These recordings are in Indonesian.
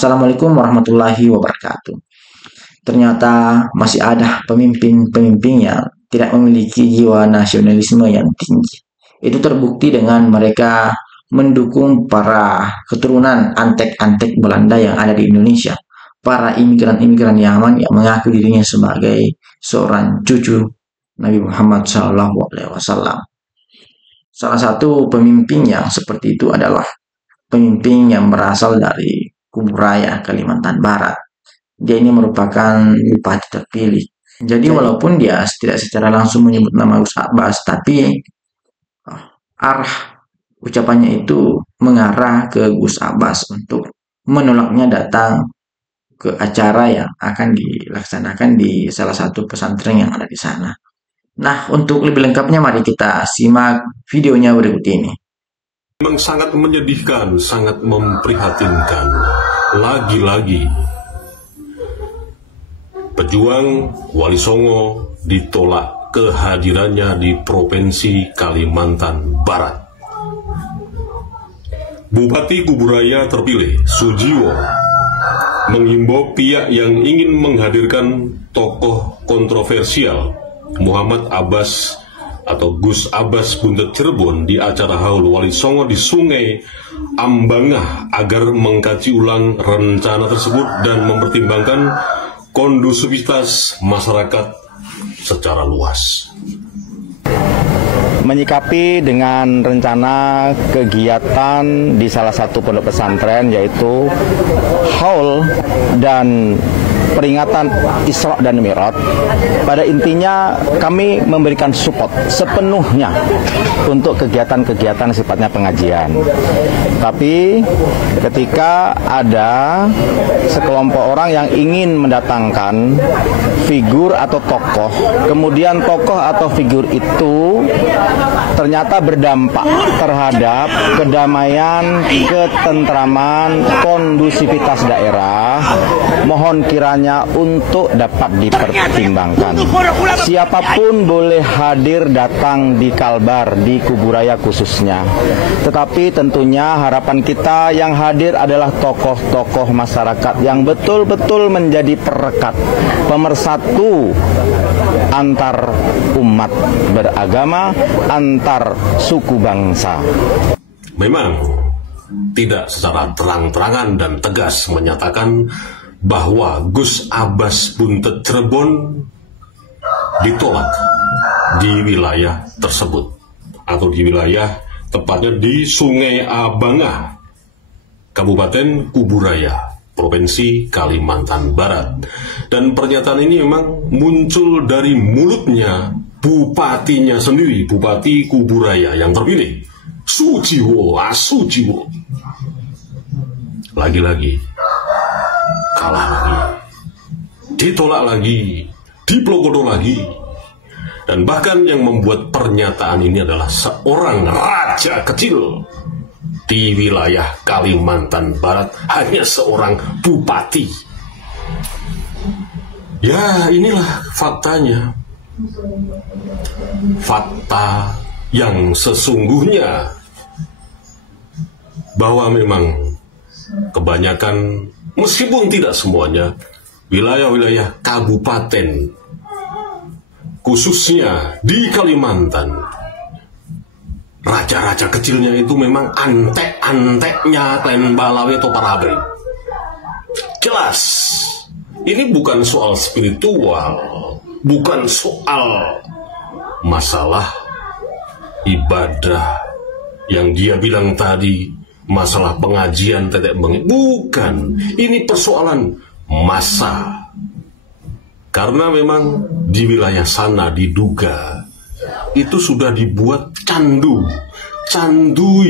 Assalamualaikum warahmatullahi wabarakatuh. Ternyata masih ada pemimpin-pemimpin yang tidak memiliki jiwa nasionalisme yang tinggi. Itu terbukti dengan mereka mendukung para keturunan antek-antek Belanda yang ada di Indonesia. Para imigran-imigran Yaman yang mengaku dirinya sebagai seorang cucu Nabi Muhammad SAW. Salah satu pemimpin yang seperti itu adalah pemimpin yang berasal dari Kuburaya, Kalimantan Barat. Dia ini merupakan bupati terpilih. Jadi walaupun dia tidak secara langsung menyebut nama Gus Abbas, tapi arah ucapannya itu mengarah ke Gus Abbas untuk menolaknya datang ke acara yang akan dilaksanakan di salah satu pesantren yang ada di sana. Nah, untuk lebih lengkapnya mari kita simak videonya berikut ini. Memang sangat menyedihkan, sangat memprihatinkan. Lagi-lagi pejuang Wali Songo ditolak kehadirannya di Provinsi Kalimantan Barat. Bupati Kuburaya terpilih, Sujiwo, menghimbau pihak yang ingin menghadirkan tokoh kontroversial Muhammad Abbas atau Gus Abbas Buntet Cirebon di acara haul Wali Songo di Sungai Ambangah agar mengkaji ulang rencana tersebut dan mempertimbangkan kondusivitas masyarakat secara luas. Menyikapi dengan rencana kegiatan di salah satu pondok pesantren yaitu haul dan peringatan Isra dan Mi'raj, pada intinya kami memberikan support sepenuhnya untuk kegiatan-kegiatan sifatnya pengajian. Tapi ketika ada sekelompok orang yang ingin mendatangkan figur atau tokoh, kemudian tokoh atau figur itu ternyata berdampak terhadap kedamaian, ketentraman, kondusivitas daerah, mohon kiranya untuk dapat dipertimbangkan. Siapapun boleh hadir datang di Kalbar, di Kuburaya khususnya. Tetapi tentunya harapan kita yang hadir adalah tokoh-tokoh masyarakat yang betul-betul menjadi perekat, pemersatu antar umat beragama, antar suku bangsa. Memang tidak secara terang-terangan dan tegas menyatakan bahwa Gus Abbas Buntet Cirebon ditolak di wilayah tersebut, atau di wilayah tepatnya di Sungai Ambangah, Kabupaten Kuburaya, Provinsi Kalimantan Barat. Dan pernyataan ini memang muncul dari mulutnya bupatinya sendiri, Bupati Kuburaya yang terpilih, Sujiwo. Lagi-lagi kalah lagi, ditolak lagi, diplogodo lagi. Dan bahkan yang membuat pernyataan ini adalah seorang raja kecil di wilayah Kalimantan Barat, hanya seorang bupati. Ya, inilah faktanya. Fakta yang sesungguhnya bahwa memang kebanyakan, meskipun tidak semuanya, wilayah-wilayah kabupaten, khususnya di Kalimantan, raja-raja kecilnya itu memang antek-anteknya Klen Balawi atau Parabri. Jelas, ini bukan soal spiritual, bukan soal masalah ibadah yang dia bilang tadi, masalah pengajian tetek bengi. Bukan, ini persoalan massa. Karena memang di wilayah sana diduga itu sudah dibuat candu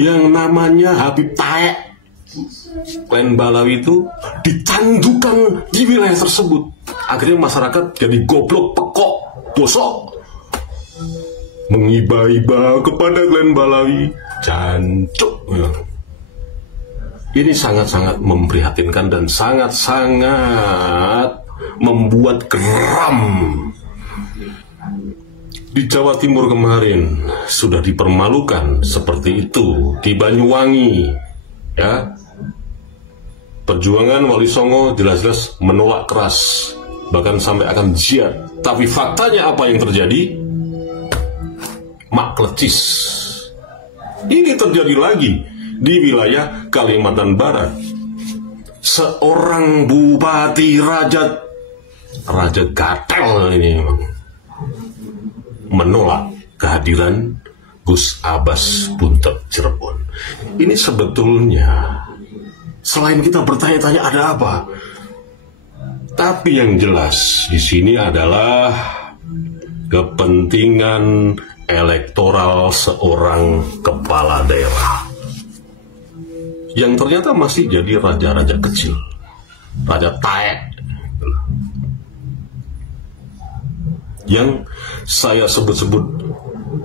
yang namanya Habib Taek. Klen Balawi itu dicandukan di wilayah tersebut. Akhirnya masyarakat jadi goblok, pekok, bosok, mengiba-iba kepada Klen Balawi. Jancuk. Ini sangat-sangat memprihatinkan dan sangat-sangat membuat geram. Di Jawa Timur kemarin sudah dipermalukan seperti itu, di Banyuwangi, ya, Perjuangan Wali Songo jelas-jelas menolak keras, bahkan sampai akan jihad. Tapi faktanya apa yang terjadi? Maklecis. Ini terjadi lagi di wilayah Kalimantan Barat. Seorang bupati raja gatel ini menolak kehadiran Gus Abbas Buntet Cirebon. Ini sebetulnya selain kita bertanya-tanya ada apa, tapi yang jelas di sini adalah kepentingan elektoral seorang kepala daerah yang ternyata masih jadi raja-raja kecil, raja taek, yang saya sebut-sebut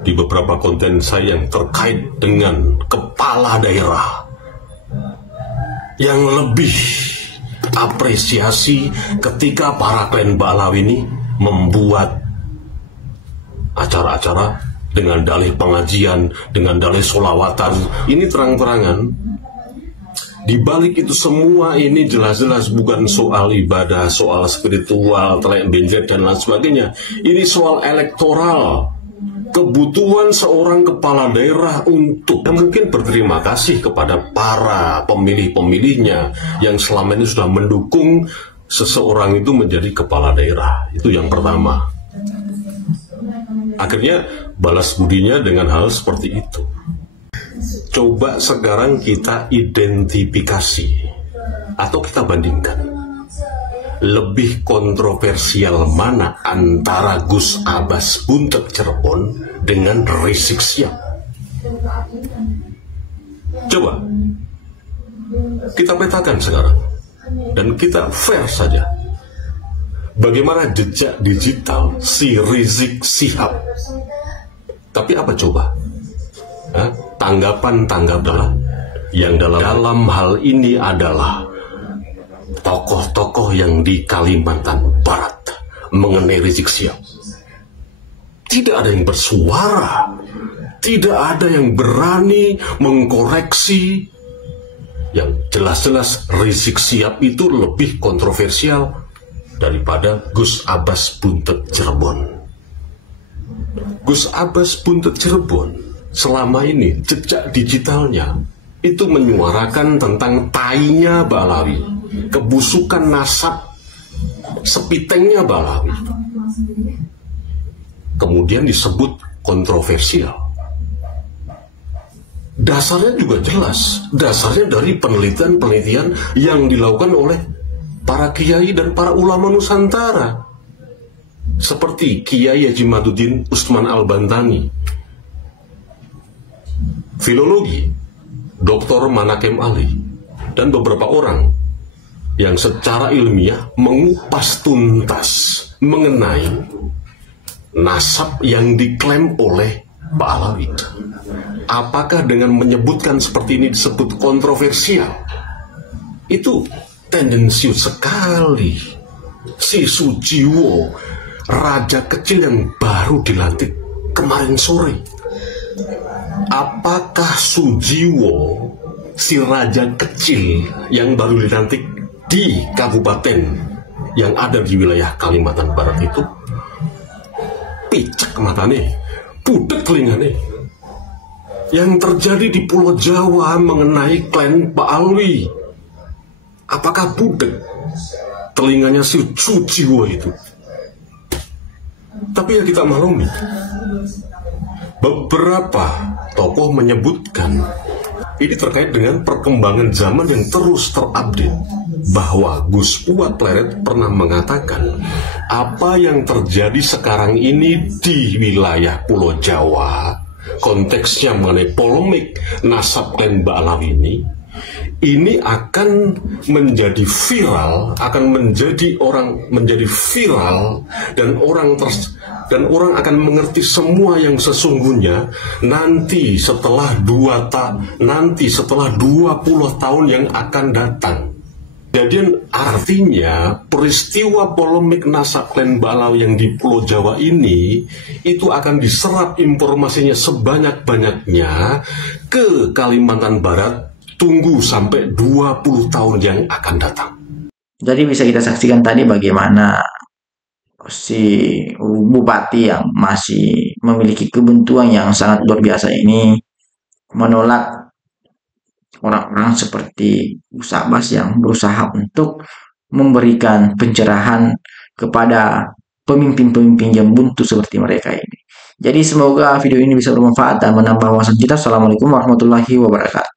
di beberapa konten saya yang terkait dengan kepala daerah yang lebih apresiasi ketika para klan Ba'alawi ini membuat acara-acara dengan dalih pengajian, dengan dalih sholawatan. Ini terang-terangan. Di balik itu semua ini jelas-jelas bukan soal ibadah, soal spiritual, telek benjet dan lain sebagainya. Ini soal elektoral. Kebutuhan seorang kepala daerah untuk mungkin berterima kasih kepada para pemilih-pemilihnya yang selama ini sudah mendukung seseorang itu menjadi kepala daerah. Itu yang pertama. Akhirnya balas budinya dengan hal seperti itu. Coba sekarang kita identifikasi atau kita bandingkan, lebih kontroversial mana antara Gus Abbas Buntet Cirebon dengan Rizik Syihab? Coba kita petakan sekarang dan kita fair saja. Bagaimana jejak digital si Rizik Syihab? Tapi apa coba? Tanggapan yang dalam hal ini adalah tokoh-tokoh yang di Kalimantan Barat mengenai Rizik Syihab. Tidak ada yang bersuara, tidak ada yang berani mengkoreksi. Yang jelas-jelas Rizik Syihab itu lebih kontroversial daripada Gus Abbas Buntet Cirebon. Gus Abbas Buntet Cirebon selama ini jejak digitalnya itu menyuarakan tentang tainya Ba'alawi, kebusukan nasab sepitengnya Ba'alawi. Kemudian disebut kontroversial. Dasarnya juga jelas, dasarnya dari penelitian-penelitian yang dilakukan oleh para kiai dan para ulama Nusantara, seperti Kiai Haji Maduddin Usman Al-Bantani, filologi Dr. Manakem Ali, dan beberapa orang yang secara ilmiah mengupas tuntas mengenai nasab yang diklaim oleh Ba'alawi. Apakah dengan menyebutkan seperti ini disebut kontroversial? Itu tendensius sekali. Si Sujiwo, raja kecil yang baru dilantik kemarin sore. Apakah Sujiwo, si raja kecil yang baru dilantik di kabupaten yang ada di wilayah Kalimantan Barat itu, picek matane, budek telingane, yang terjadi di Pulau Jawa mengenai klan Ba'alawi? Apakah budek telinganya si Sujiwo itu? Tapi ya kita maklumi, beberapa tokoh menyebutkan ini terkait dengan perkembangan zaman yang terus terupdate, bahwa Gus Uwat Pleret pernah mengatakan apa yang terjadi sekarang ini di wilayah Pulau Jawa, konteksnya mengenai polemik nasab klan Ba'alawi ini akan menjadi viral, akan menjadi viral, dan orang akan mengerti semua yang sesungguhnya nanti setelah 20 tahun yang akan datang. Jadi artinya peristiwa polemik nasab klan Ba'alawi yang di Pulau Jawa ini itu akan diserap informasinya sebanyak-banyaknya ke Kalimantan Barat, Tunggu sampai 20 tahun yang akan datang. Jadi bisa kita saksikan tadi bagaimana si bupati yang masih memiliki kebuntuan yang sangat luar biasa ini menolak orang-orang seperti Usabas yang berusaha untuk memberikan pencerahan kepada pemimpin-pemimpin yang buntu seperti mereka ini. Jadi semoga video ini bisa bermanfaat dan menambah wawasan kita. Assalamualaikum warahmatullahi wabarakatuh.